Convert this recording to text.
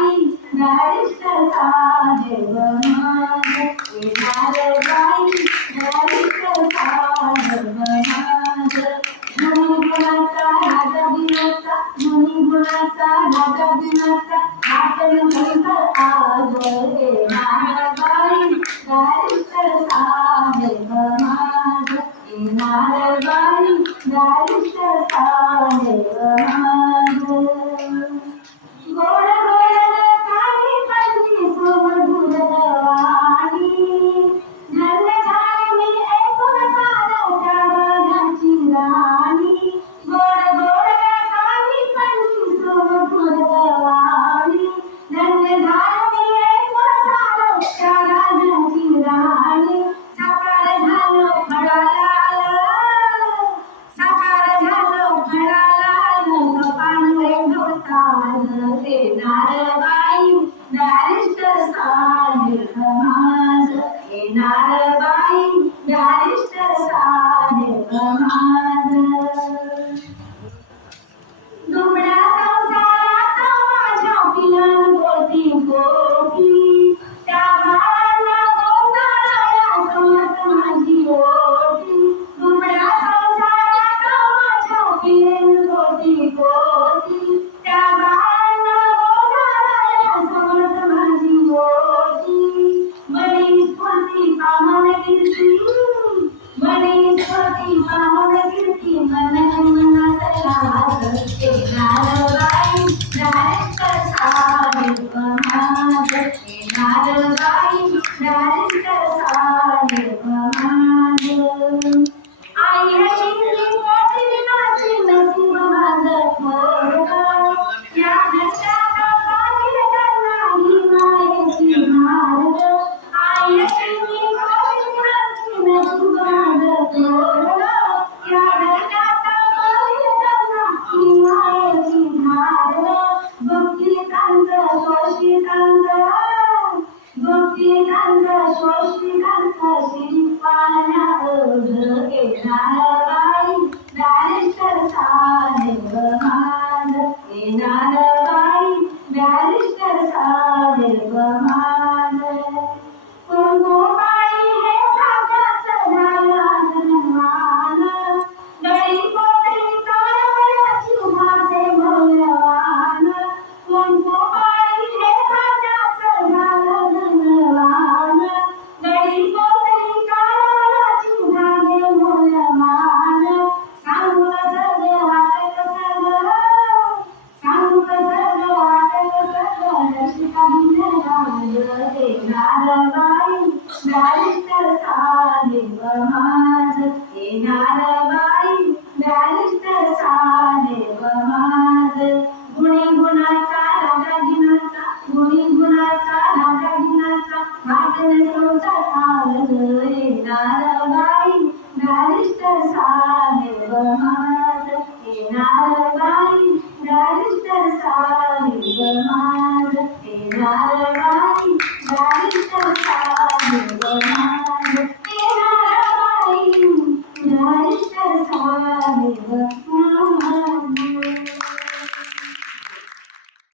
साई नरिष्ट साधव माध विनार साई नरिष्ट साधव माध मुनि गुणाचा राजा दिनाचा मुनि गुणाचा राजा दिनाचा आपण मुनिचा साहेब Nada más, nada más,